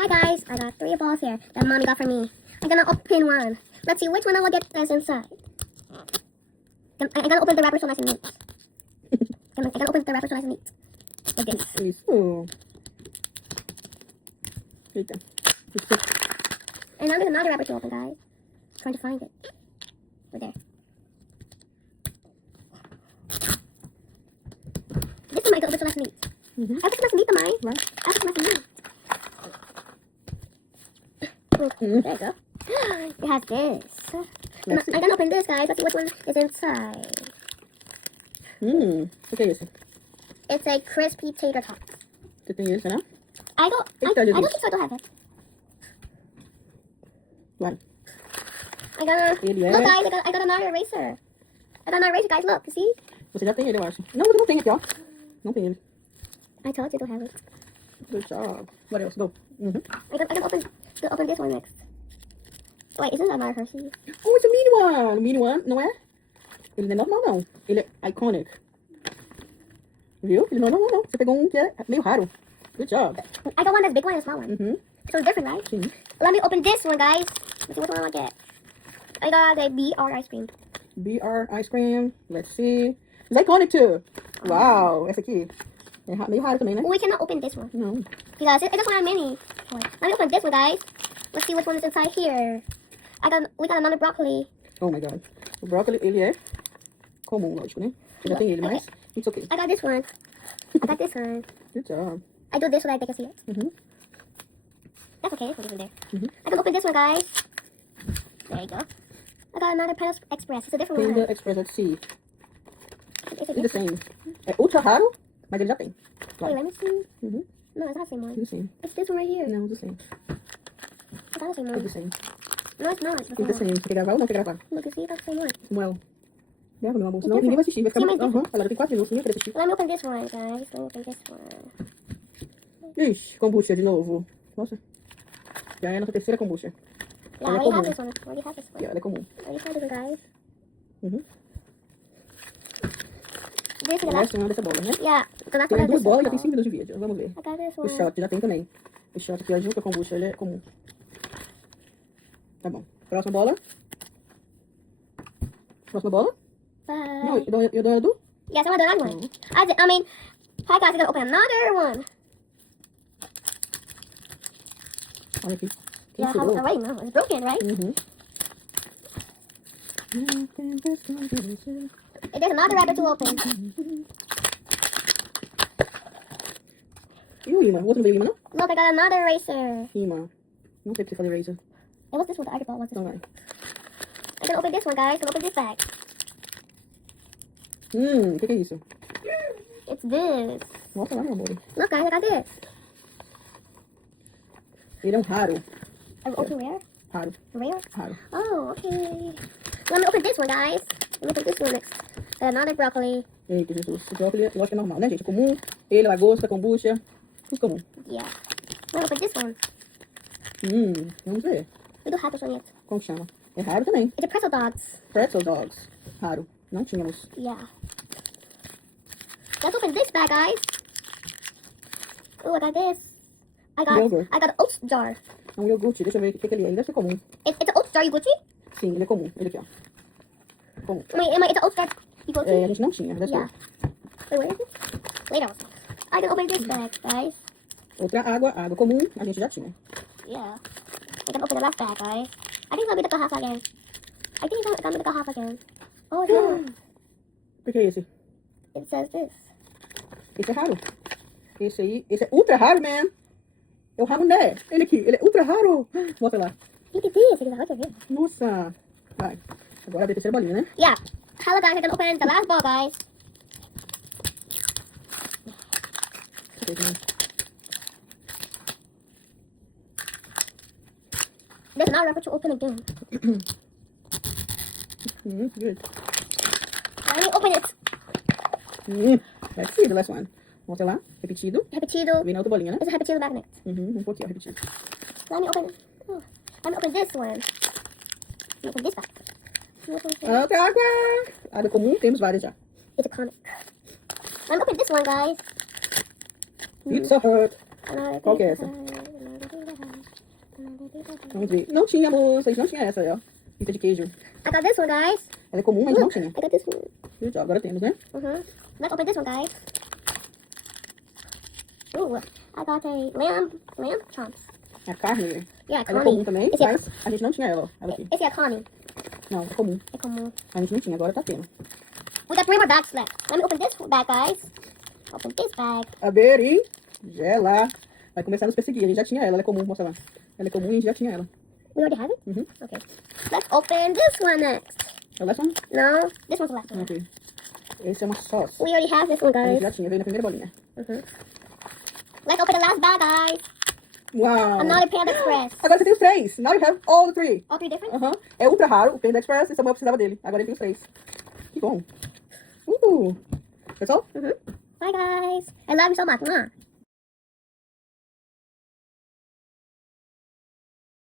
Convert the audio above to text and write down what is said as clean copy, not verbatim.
Hi guys, I got 3 balls here that mommy got for me. I'm gonna open one. Let's see which one I will get that's inside. I'm gonna open the wrapper so nice and neat. I'm gonna open the wrapper so nice and neat. Like this. Isso. Eita. And now there's another wrapper to open, guys. Trying to find it. Right there. This one I got open so nice and neat. I open so nice and neat to mine. Right. I open so nice and neat. There you go. It has this. I'm gonna open this, guys. Let's see which one is inside. O que é isso? It's a crispy tater tot. Você tem isso, né? I don't think so. I don't have it. Vai. I got Ele é... Look, guys, I got another eraser. I got another eraser, guys. Look, see? Você já tem ele, eu acho. Não, você não tem aqui, ó. Não tem ele. I told you to have it. Good job. What else? Go. I'm gonna open this one next. Wait, isn't that my Hershey? Oh, it's a mini one. O mini one, não é? Ele não é normal, não. Ele é iconic. Viu? Ele não é normal, não. Você pegou um que é meio raro. Good job. I got one that's big one and a small one. So it's different, right? Sim. Let me open this one, guys. Let's see which one I get. I got a BR ice cream. BR ice cream. Let's see. It's iconic too. Wow. Essa aqui é meio raro também, né? We cannot open this one. Não. Because it doesn't have many. Let me open this one, guys. Let's see which one is inside here. We got another broccoli. Oh my god. O brócolis, ele é comum, lógico, né? Você já tem ele, mas it's okay. I got this one. I got this one. Good job. I do this so that they can see it. That's okay. Put it in there. I can open this one, guys. There you go. I got another Panda Express. It's a different one. Panda Express, let's see. It's a It's the different. same. É ultra raro, mas ele já tem. Wait, let me see. Uhum. No, it's not the same one. It's the same. It's this one right here. Não, it's the same. It's not the same It's one. the same. No, it's not. It's It's the the same one. same. Você quer gravar ou não quer gravar? Look, you see, that's the same one. Samuel. Leva meu amor, It's senão ninguém vai assistir. Vai ficar different. muito... See, my Agora tem 4 minutos, ninguém vai assistir. Let me open this one, guys. Let me open this one. Ixi, kombucha de novo. Nossa. Já é a nossa terceira kombucha. Yeah, Ela I é already have comum. this one. I already have this one. Ela é comum. I already have this one, guys. Uhum. This is the Essa last é uma dessa bola, né? Yeah, the last Tem one. as duas bolas e já tem 5 minutos de vídeo. Vamos ver. I got this O one. shot já tem também. O shot aqui, ó, junto com a kombucha, ele é comum. Tá bom. Próxima bola. Próxima bola. Bye. Não, eu dou a Edu? Yes, I want another one. I mean, hi guys, I'm gonna open another one. Olha aqui. Quem Yeah, how, tirou? right now it's broken, right? Uhum. There's another wrapper to open. E o imã? O outro não veio imã, não? Look, I got another eraser. Imã. Não sei porque você fazer razor. It was this one. I forgot what's this Então one. vai. I'm gonna open this one, guys. I'm gonna open this bag. O que é isso? It's this. Mostra lá, meu amor. Look, guys, I got this. Ele é um raro. Open rare? Raro. Rare? Raro. Oh, okay. Let me open this one, guys. Let me open this one next. Got another broccoli. Eita, Jesus. O brócolis, eu acho que é normal, né, gente? É comum. Ele, lagosta, kombucha. Tudo comum. Yeah. Let me open this one. Vamos ver. We don't have this one yet. Como que chama? É raro também. It's a pretzel dogs. Pretzel dogs. Raro. Não tínhamos. Yeah. Let's open this bag, guys. Oh, I got this. Yogurt. I got an oats jar. É um iogurte. Deixa eu ver o que ele é. Ele deve ser comum. It's an oats jar, you Gucci? Sim, ele é comum. Ele aqui, ó. Comum. It's an oats jar, you Gucci? É, a gente não tinha. Deve Yeah. ser. Wait, where is it? Later. I can open this bag, guys. Outra água. Água comum. A gente já tinha. Yeah. I can open the last bag, guys. I think it's gonna be the half again. I think it's gonna be the half again. Oh, it's not. O que é esse? It says this. Esse é raro. Esse aí. Esse é ultra raro, man. É o raro, né? Ele aqui. Ele é ultra raro. Mostra lá. Look at this. Look at that. Nossa. Vai. Agora a terceira bolinha, né? Yeah. Hello, guys. I can open the last ball, guys. There's another wrapper to open again. Good. Let me open it. Let's see the last one. Mostra lá. Repetido. Repetido. Vem na outra bolinha, né? It's a repetido magnet. Um pouquinho, repetido. Let me open it. Oh. Let me open this one. Let me open this back. Outra água. Água comum, temos várias já. It's a comic. Let me open this one, guys. Pizza Hut. Another Qual que é essa? Pizza Hut, another Pizza Hut. Vamos ver. Não tínhamos, a gente não tinha essa, ó. Pizza de queijo. I got this one, guys. Ela é comum, mas não tinha. I got this one. Good job, agora temos, né? Let's open this one, guys. Ooh, I got a lamb chomps. A carne, Yeah, ela é Connie. comum também, Esse é, mas a gente não tinha ela, ó. Ela aqui. esse é a Connie. Não, é comum. É comum. A gente não tinha, agora tá tendo. We got 3 more bags left. Let me open this bag, guys. Open this bag. A berinjela. Vai começar a nos perseguir. A gente já tinha ela é comum, mostra lá. Ela é comum e a gente já tinha ela. We already have it? Uhum. Okay. Let's open this one next. É o last one? No, this one's the last one. Ok. Esse é uma sauce. We already have this one, A gente guys. já tinha, veio na primeira bolinha. Let's open the last bag, guys. Uau! Another Panda Express. Agora você tem os 3. Now you have all the 3. All 3 different? Aham. É ultra raro, o Panda Express, e Samuel precisava dele. Agora ele tem os 3. Que bom. Pessoal? Bye, guys. I love you so much. Mwah.